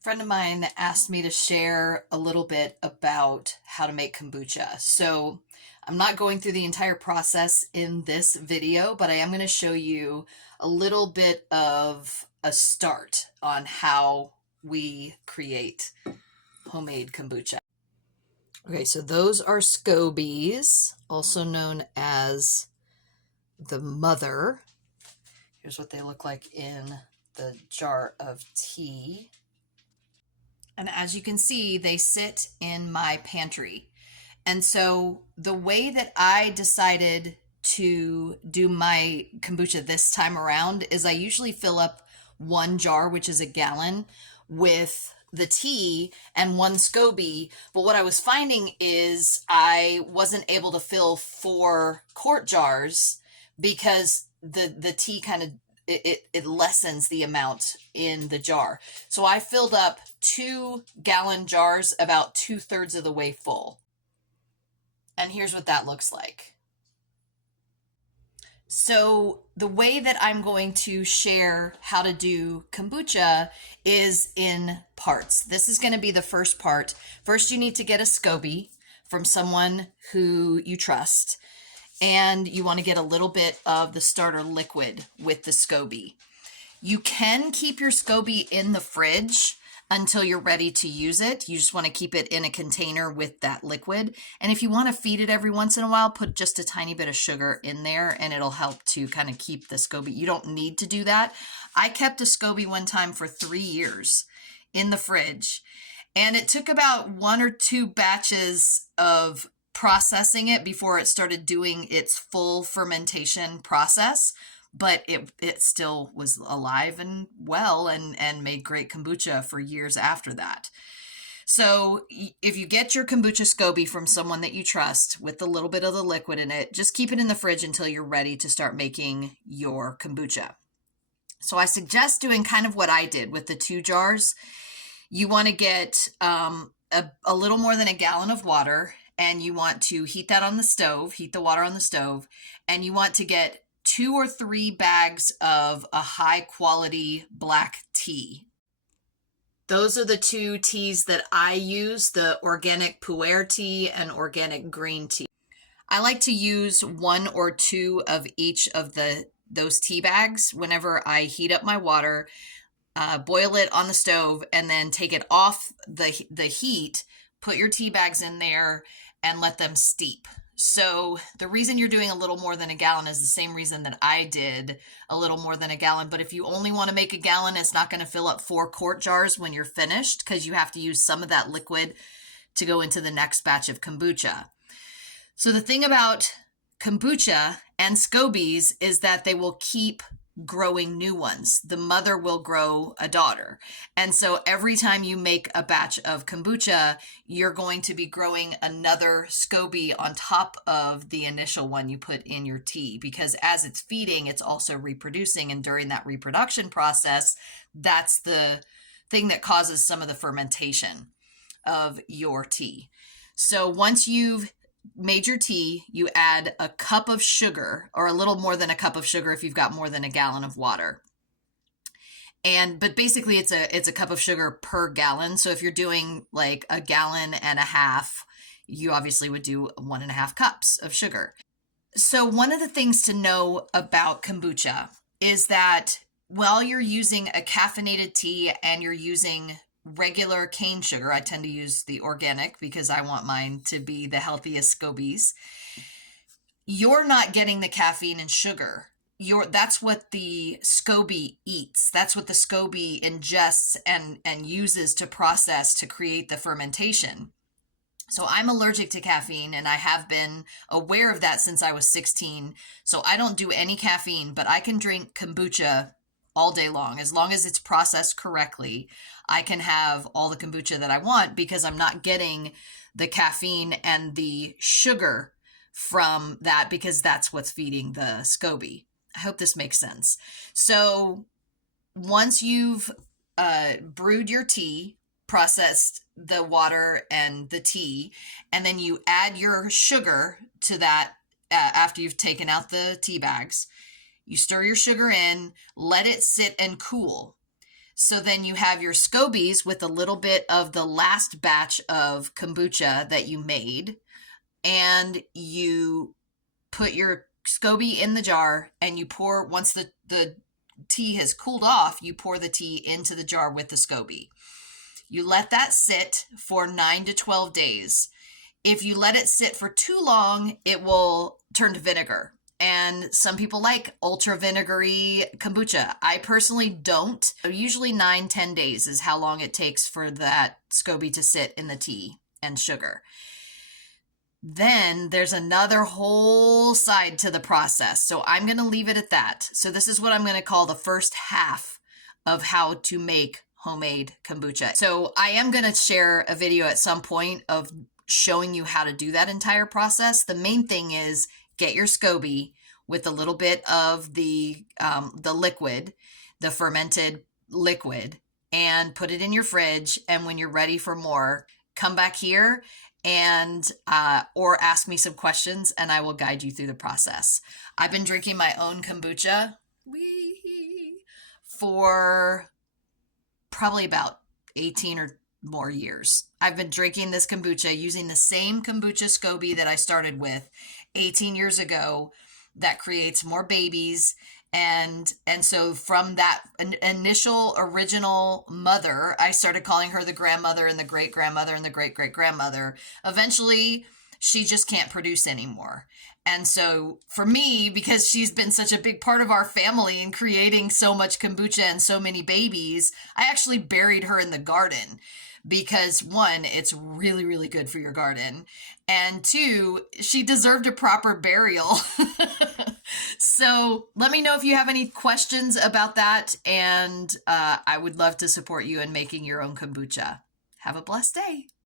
Friend of mine asked me to share a little bit about how to make kombucha. So I'm not going through the entire process in this video, but I am going to show you a little bit of a start on how we create homemade kombucha. Okay, so those are scobies, also known as the mother. Here's what they look like in the jar of tea. And as you can see, they sit in my pantry. And so the way that I decided to do my kombucha this time around is I usually fill up one jar, which is a gallon, with the tea and one SCOBY. But what I was finding is I wasn't able to fill 4 quart jars because the tea kind of it lessens the amount in the jar. So I filled up 2 gallon jars about 2/3 of the way full. And here's what that looks like. So the way that I'm going to share how to do kombucha is in parts. This is going to be the first part. First, you need to get a SCOBY from someone who you trust. And you want to get a little bit of the starter liquid with the SCOBY. You can keep your SCOBY in the fridge until you're ready to use it. You just want to keep it in a container with that liquid. And if you want to feed it every once in a while, put just a tiny bit of sugar in there and it'll help to kind of keep the SCOBY. You don't need to do that. I kept a SCOBY one time for 3 years in the fridge. And it took about 1 or 2 batches of processing it before it started doing its full fermentation process, but it still was alive and well and made great kombucha for years after that. So if you get your kombucha SCOBY from someone that you trust with a little bit of the liquid in it, just keep it in the fridge until you're ready to start making your kombucha. So I suggest doing kind of what I did with the 2 jars. You want to get a little more than a gallon of water, and you want to heat that on the stove, heat the water on the stove, and you want to get 2 or 3 bags of a high quality black tea. Those are the 2 teas that I use, the organic pu'er tea and organic green tea. I like to use 1 or 2 of each of those tea bags whenever I heat up my water, boil it on the stove, and then take it off the heat, put your tea bags in there, and let them steep. So the reason you're doing a little more than a gallon is the same reason that I did a little more than a gallon. But if you only want to make a gallon, it's not going to fill up 4 quart jars when you're finished because you have to use some of that liquid to go into the next batch of kombucha. So the thing about kombucha and SCOBYs is that they will keep growing new ones. The mother will grow a daughter. And so every time you make a batch of kombucha, you're going to be growing another SCOBY on top of the initial one you put in your tea, because as it's feeding, it's also reproducing. And during that reproduction process, that's the thing that causes some of the fermentation of your tea. So once you've made your tea, you add a cup of sugar, or a little more than a cup of sugar if you've got more than a gallon of water. But basically it's a cup of sugar per gallon. So if you're doing like a gallon and a half, you obviously would do 1.5 cups of sugar. So one of the things to know about kombucha is that while you're using a caffeinated tea and you're using regular cane sugar, I tend to use the organic because I want mine to be the healthiest SCOBYs. You're not getting the caffeine and sugar. That's what the SCOBY eats. That's what the SCOBY ingests and uses to process to create the fermentation. So I'm allergic to caffeine, and I have been aware of that since I was 16. So I don't do any caffeine, but I can drink kombucha all day long. As long as it's processed correctly, I can have all the kombucha that I want because I'm not getting the caffeine and the sugar from that, because that's what's feeding the SCOBY. I hope this makes sense. So once you've brewed your tea, processed the water and the tea, and then you add your sugar to that after you've taken out the tea bags, you stir your sugar in, let it sit and cool. So then you have your scobies with a little bit of the last batch of kombucha that you made, and you put your SCOBY in the jar, and you pour, once the tea has cooled off, you pour the tea into the jar with the SCOBY. You let that sit for 9 to 12 days. If you let it sit for too long, it will turn to vinegar. And some people like ultra vinegary kombucha. I personally don't. Usually 9-10 days is how long it takes for that SCOBY to sit in the tea and sugar. Then there's another whole side to the process. So I'm going to leave it at that. So this is what I'm going to call the first half of how to make homemade kombucha. So I am going to share a video at some point of showing you how to do that entire process. The main thing is get your SCOBY with a little bit of the liquid, the fermented liquid, and put it in your fridge. And when you're ready for more, come back here and or ask me some questions, and I will guide you through the process. I've been drinking my own kombucha for probably about 18 or more years. I've been drinking this kombucha using the same kombucha SCOBY that I started with 18 years ago that creates more babies. And so from that initial original mother, I started calling her the grandmother and the great grandmother and the great great grandmother. Eventually, she just can't produce anymore. And so for me, because she's been such a big part of our family in creating so much kombucha and so many babies, I actually buried her in the garden because one, it's really, really good for your garden. And two, she deserved a proper burial. So let me know if you have any questions about that. And I would love to support you in making your own kombucha. Have a blessed day.